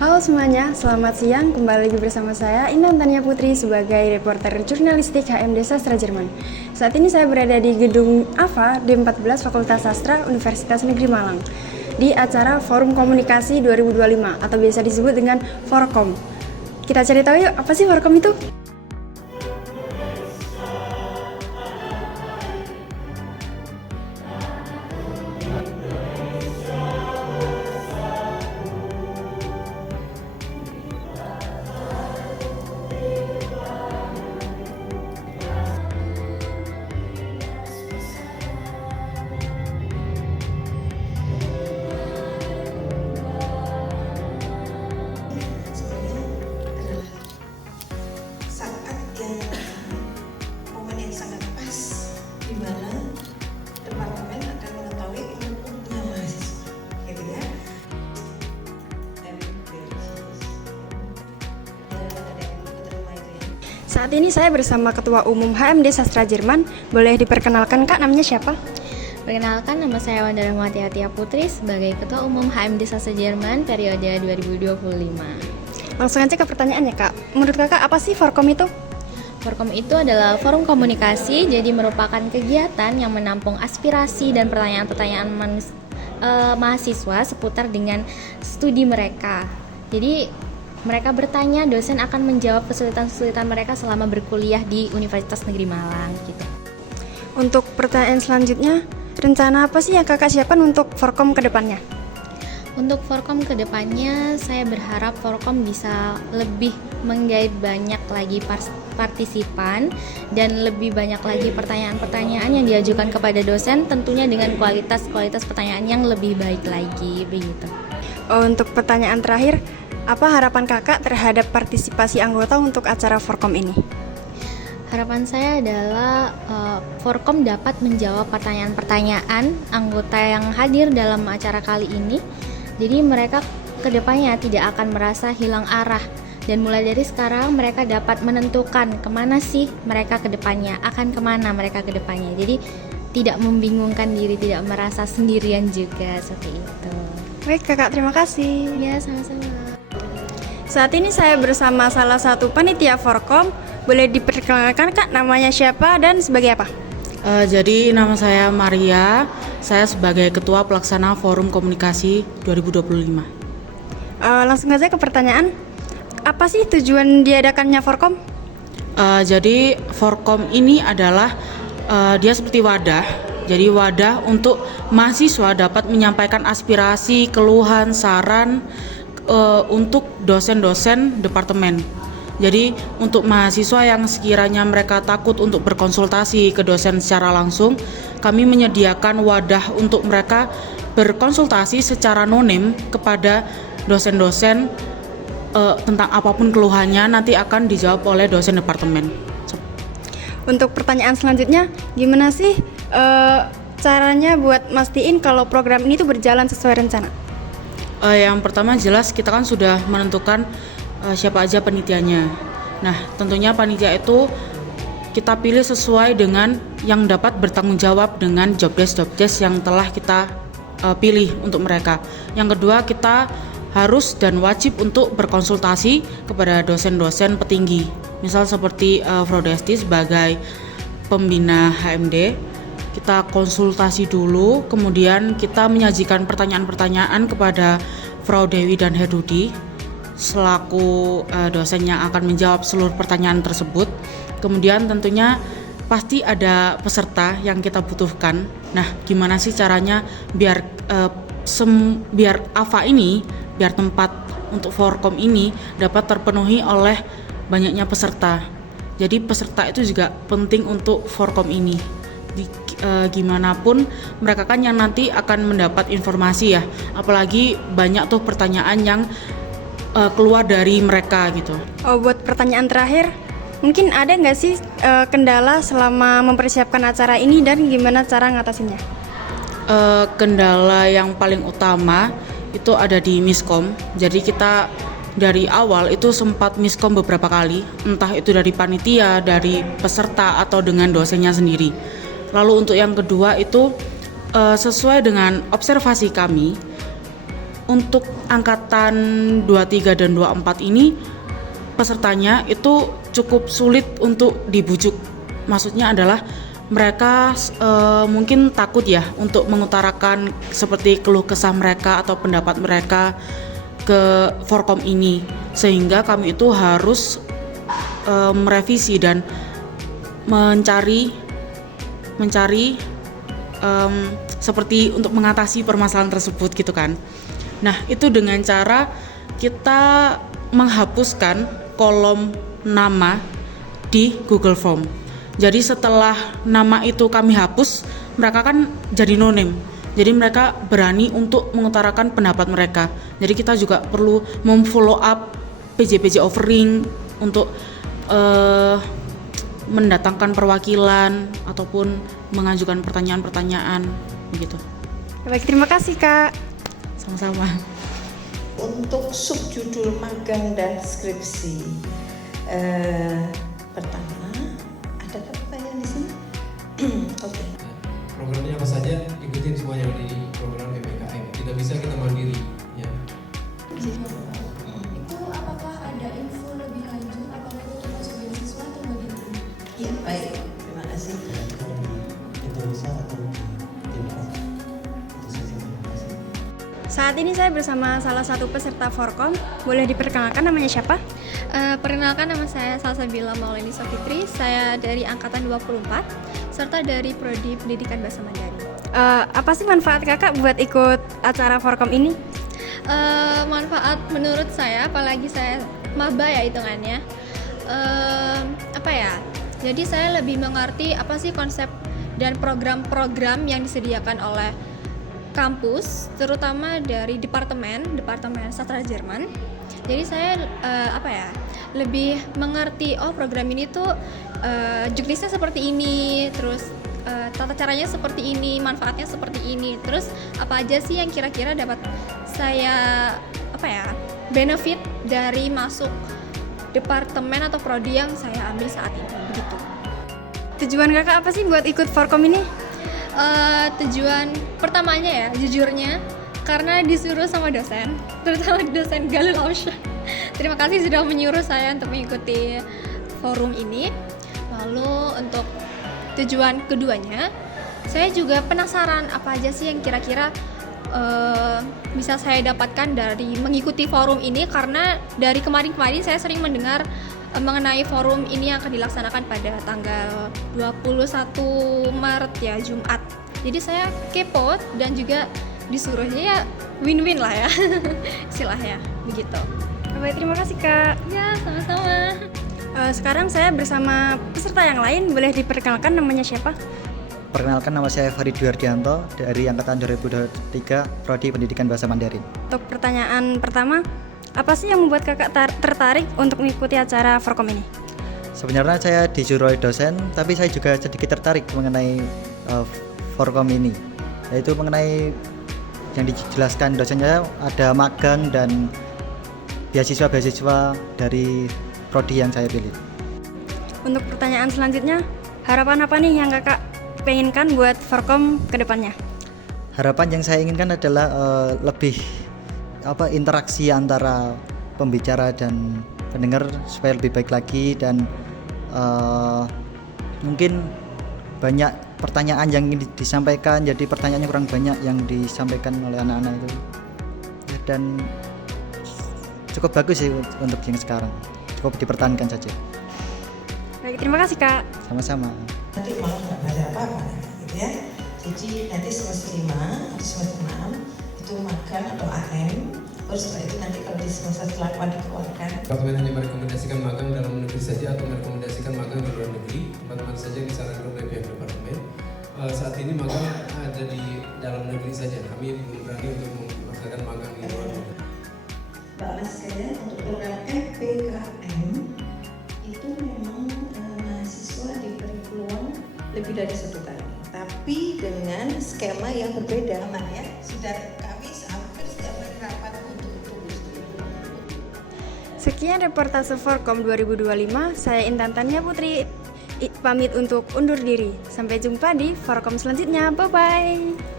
Halo semuanya, selamat siang. Kembali lagi bersama saya Intan Tania Putri sebagai reporter jurnalistik HMD Sastra Jerman. Saat ini saya berada di gedung AFA D14 Fakultas Sastra Universitas Negeri Malang di acara Forum Komunikasi 2025 atau biasa disebut dengan Forkom. Kita cari tahu yuk, apa sih Forkom itu? Momen yang sangat pas di mana departemen akan mengetahui inputnya mahasiswa, gitu ya. Saat ini saya bersama Ketua Umum HMD Sastra Jerman. Boleh diperkenalkan Kak, namanya siapa? Perkenalkan, nama saya Wanda Rahmawati Atia Putri sebagai Ketua Umum HMD Sastra Jerman periode 2025. Langsung aja ke pertanyaannya Kak. Menurut Kakak apa sih Forkom itu? Forkom itu adalah forum komunikasi, jadi merupakan kegiatan yang menampung aspirasi dan pertanyaan-pertanyaan mahasiswa seputar dengan studi mereka. Jadi mereka bertanya, dosen akan menjawab kesulitan-kesulitan mereka selama berkuliah di Universitas Negeri Malang gitu. Untuk pertanyaan selanjutnya, rencana apa sih yang Kakak siapkan untuk Forkom ke depannya? Untuk Forkom ke depannya, saya berharap Forkom bisa lebih menggait banyak lagi partisipan dan lebih banyak lagi pertanyaan-pertanyaan yang diajukan kepada dosen, tentunya dengan kualitas pertanyaan yang lebih baik lagi begitu. Untuk pertanyaan terakhir, apa harapan Kakak terhadap partisipasi anggota untuk acara Forkom ini? Harapan saya adalah Forkom dapat menjawab pertanyaan-pertanyaan anggota yang hadir dalam acara kali ini. Jadi mereka kedepannya tidak akan merasa hilang arah, dan mulai dari sekarang mereka dapat menentukan kemana sih mereka kedepannya, akan kemana mereka kedepannya. Jadi tidak membingungkan diri, tidak merasa sendirian juga, seperti itu. Baik Kakak, terima kasih. Ya, sama-sama. Saat ini saya bersama salah satu panitia Forkom. Boleh diperkenalkan Kak, namanya siapa dan sebagai apa? Jadi nama saya Maria, saya sebagai Ketua Pelaksana Forum Komunikasi 2025. Langsung aja ke pertanyaan, apa sih tujuan diadakannya Forkom? Jadi Forkom ini adalah dia seperti wadah. Jadi wadah untuk mahasiswa dapat menyampaikan aspirasi, keluhan, saran untuk dosen-dosen departemen. Jadi untuk mahasiswa yang sekiranya mereka takut untuk berkonsultasi ke dosen secara langsung, kami menyediakan wadah untuk mereka berkonsultasi secara anonim kepada dosen-dosen tentang apapun keluhannya, nanti akan dijawab oleh dosen departemen. Untuk pertanyaan selanjutnya, gimana sih caranya buat mastiin kalau program ini tuh berjalan sesuai rencana? Yang pertama jelas kita kan sudah menentukan siapa aja panitianya. Nah, tentunya panitia itu kita pilih sesuai dengan yang dapat bertanggung jawab dengan job desk yang telah kita pilih untuk mereka. Yang kedua, kita harus dan wajib untuk berkonsultasi kepada dosen-dosen petinggi. Misal seperti Frau Desti sebagai pembina HMD, kita konsultasi dulu, kemudian kita menyajikan pertanyaan-pertanyaan kepada Frau Dewi dan Herudi selaku dosen yang akan menjawab seluruh pertanyaan tersebut. Kemudian tentunya pasti ada peserta yang kita butuhkan. Nah, gimana sih caranya biar AFA ini, biar tempat untuk Forkom ini dapat terpenuhi oleh banyaknya peserta. Jadi peserta itu juga penting untuk Forkom ini. Gimana pun mereka kan yang nanti akan mendapat informasi ya. Apalagi banyak tuh pertanyaan yang keluar dari mereka gitu. Buat pertanyaan terakhir, mungkin ada nggak sih kendala selama mempersiapkan acara ini dan gimana cara ngatasinnya? Kendala yang paling utama itu ada di miskom. Jadi kita dari awal itu sempat miskom beberapa kali, entah itu dari panitia, dari peserta atau dengan dosennya sendiri. Lalu untuk yang kedua itu sesuai dengan observasi kami, untuk angkatan 23 dan 24 ini pesertanya itu cukup sulit untuk dibujuk. Maksudnya adalah mereka mungkin takut ya untuk mengutarakan seperti keluh kesah mereka atau pendapat mereka ke Forkom ini, sehingga kami itu harus merevisi dan mencari seperti untuk mengatasi permasalahan tersebut gitu kan. Nah, itu dengan cara kita menghapuskan kolom nama di Google Form. Jadi setelah nama itu kami hapus, mereka kan jadi no name. Jadi mereka berani untuk mengutarakan pendapat mereka. Jadi kita juga perlu memfollow up PJ offering untuk mendatangkan perwakilan ataupun mengajukan pertanyaan-pertanyaan begitu. Baik, terima kasih Kak. Sama-sama. Untuk subjudul magang dan skripsi, pertama, ada pertanyaan di sini? Oke. Programnya apa saja, ikutin semua yang di program PPKM. Tidak bisa kita mandiri. Ya. Itu apakah ada info lebih lanjut apakah itu termasuk beasiswa atau bagaimana? Iya, baik. Terima kasih. Saat ini saya bersama salah satu peserta Forkom. Boleh diperkenalkan namanya siapa? Perkenalkan, nama saya Salsabila Maulani Sofitri. Saya dari angkatan 24 serta dari Prodi Pendidikan Bahasa Mandarin. Apa sih manfaat kakak buat ikut acara Forkom ini? Manfaat menurut saya, apalagi saya maba ya hitungannya, jadi saya lebih mengerti apa sih konsep dan program-program yang disediakan oleh kampus, terutama dari Departemen Sastra Jerman. Jadi saya lebih mengerti, oh program ini tuh juknisnya seperti ini, terus tata caranya seperti ini, manfaatnya seperti ini, terus apa aja sih yang kira-kira dapat saya benefit dari masuk departemen atau prodi yang saya ambil saat ini begitu. Tujuan kakak apa sih buat ikut Forkom ini? Tujuan pertamanya ya, jujurnya karena disuruh sama dosen, terutama dosen Galul Ausha. Terima kasih sudah menyuruh saya untuk mengikuti forum ini. Lalu untuk tujuan keduanya, saya juga penasaran apa aja sih yang kira-kira bisa saya dapatkan dari mengikuti forum ini, karena dari kemarin-kemarin saya sering mendengar mengenai forum ini yang akan dilaksanakan pada tanggal 21 Maret ya, Jumat. Jadi saya kepo dan juga disuruhnya, ya win-win lah ya istilahnya begitu. Baik, terima kasih Kak. Ya, sama-sama. Sekarang saya bersama peserta yang lain. Boleh diperkenalkan namanya siapa? Perkenalkan, nama saya Farid Duardianto dari angkatan 2023 Prodi Pendidikan Bahasa Mandarin. Untuk pertanyaan pertama, apa sih yang membuat kakak tertarik untuk mengikuti acara Forkom ini? Sebenarnya saya disuruh oleh dosen, tapi saya juga sedikit tertarik mengenai Forkom ini, yaitu mengenai yang dijelaskan dosennya, ada magang dan beasiswa dari prodi yang saya pilih. Untuk pertanyaan selanjutnya, harapan apa nih yang kakak penginkan buat Forkom ke depannya? Harapan yang saya inginkan adalah lebih interaksi antara pembicara dan pendengar supaya lebih baik lagi, dan mungkin banyak pertanyaan yang ingin disampaikan, jadi pertanyaannya kurang banyak yang disampaikan oleh anak-anak itu, dan cukup bagus sih untuk yang sekarang, cukup dipertahankan saja. Baik, terima kasih Kak. Sama-sama. Nanti malah nggak belajar apa-apa gitu ya. Jadi nanti semester 5 atau semester 6 itu magang atau AM, terus setelah itu nanti kalau di semester 8 dikeluarkan. Departemen hanya merekomendasikan magang dalam negeri saja atau merekomendasikan magang di luar negeri, tempat-tempat saja yang disarankan oleh pihak departemen. Saat ini magang ada di dalam negeri saja, kami belum berani untuk melaksanakan magang di luar negeri. Mbak Mas sekalian, untuk program PPKM itu memang mahasiswa diberi peluang lebih dari 1 kali, tapi dengan skema yang berbeda, Mas ya. Sudah kami hampir setiap hari rapat untuk itu. Sekian reportase Forkom 2025. Saya Intan Tania Putri pamit untuk undur diri. Sampai jumpa di Forkom selanjutnya. Bye-bye.